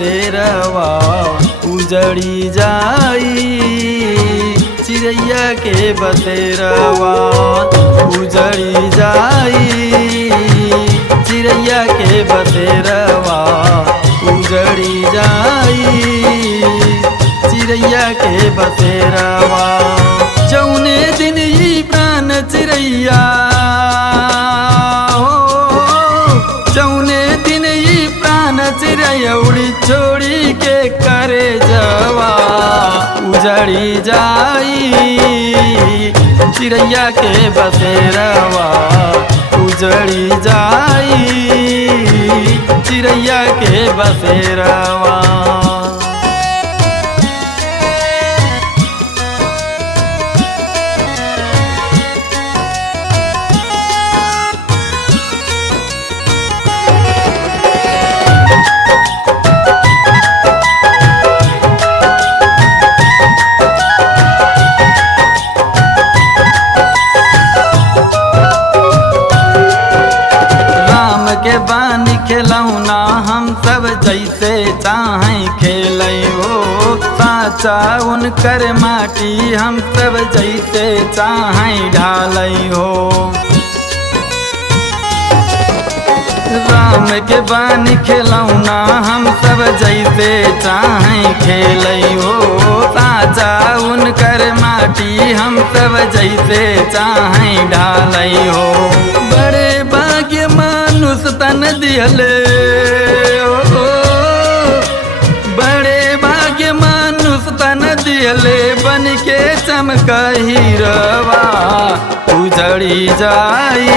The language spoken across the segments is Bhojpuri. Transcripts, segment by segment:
बसेरवा उजड़ी जाई। चिड़ैया के बसेरवा उजड़ी जाई। चिड़ैया के बसेरवा उजड़ी जाई। चिड़ैया के बसेरवा जौने दिन ही प्राण चिड़ैया चिड़ैया उड़ी छोड़ी के करे जवा उजड़ी जाई। चिड़ैया के बसेरवा उजड़ी जाई। चिड़ैया के बसेरवा के बानी खिलौना हम सब जैसे चाहें खेलै हो। साचा उनकर माटी हम सब जैसे चाहें ढालै हो। राम के बानी खिलौना हम सब जैसे चाहें खेलै हो। साचा उनकर माटी हम सब जैसे चाहें ढालै हो। बड़े भाग्य मानुष तन दिहले बड़े भाग्य मानुष तन दिहले बन के चमक हीरवा उजड़ी जाई।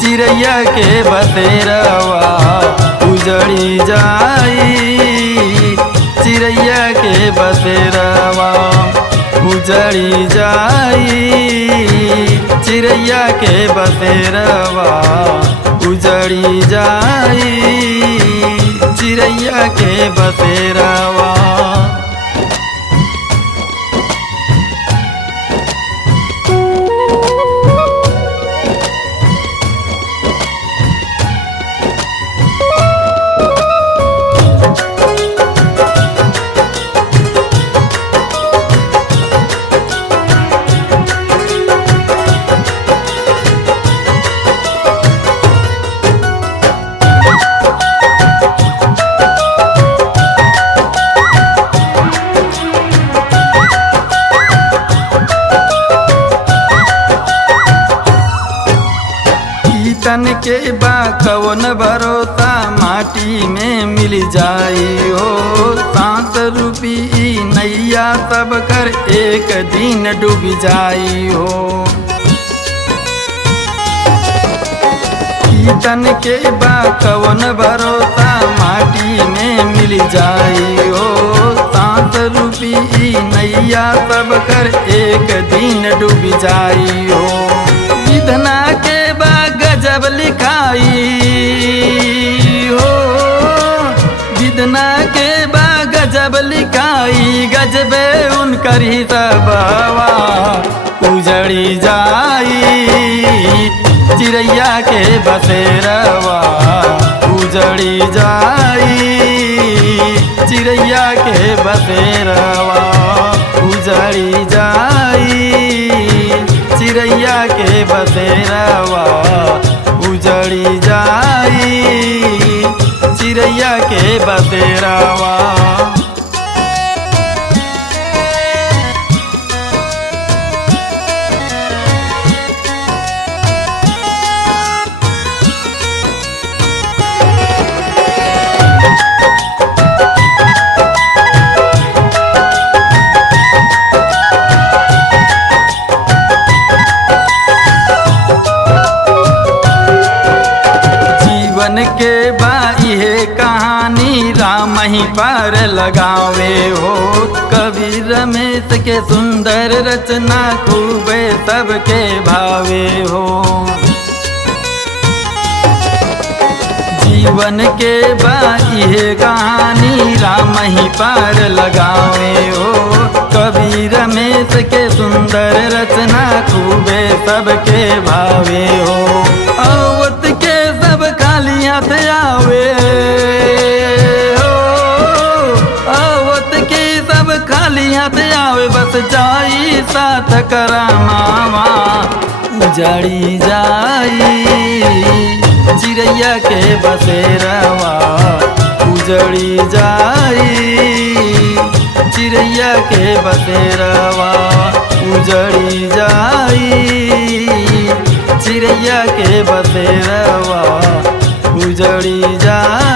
चिड़ैया के बसेरवा उजड़ी जाई। चिड़ैया के बसेरवा उजड़ी जाई। चिड़ैया के बसेरवा उजड़ी जाई। चिड़ैया के बसेरवा तन के बा कवन भरोसा माटी में मिल जाई हो। 7 रूपी नैया सब कर एक दिन डूब जाई हो। तन के बा कवन भरोसा माटी में मिल जाई हो। 7 रूपी नैया सब कर एक दिन डूब जाई हो। विधना के बा गजब लिखाई हो। विधना के बा गजब लिखाई। गजबे उनकर ही सबवा उजड़ी जाई। चिड़ैया के बसेरवा उजड़ी जाई। चिड़ैया के बसेरवा उजड़ी जाई। चिड़ैया के बसेरवा उजड़ी जाई। चिड़ैया के बसेरवा के बाई है कहानी राम ही पार लगावे हो। कवि रमेश के सुंदर रचना खूबे सबके भावे हो। जीवन के बाई है कहानी राम ही पार लगावे हो। कवि रमेश के सुंदर रचना खूबे सबके भावे हो। अवत के सब खाली हाथ आवे हो। खाली हाथ आवे बस जाई साथ करामावा उजाड़ी जाई चिड़ैया के बसेरवा उजड़ी जाई चिड़ैया के बसेरवा उजड़ी जाई चिड़ैया के बसेरवा उजड़ी जाई।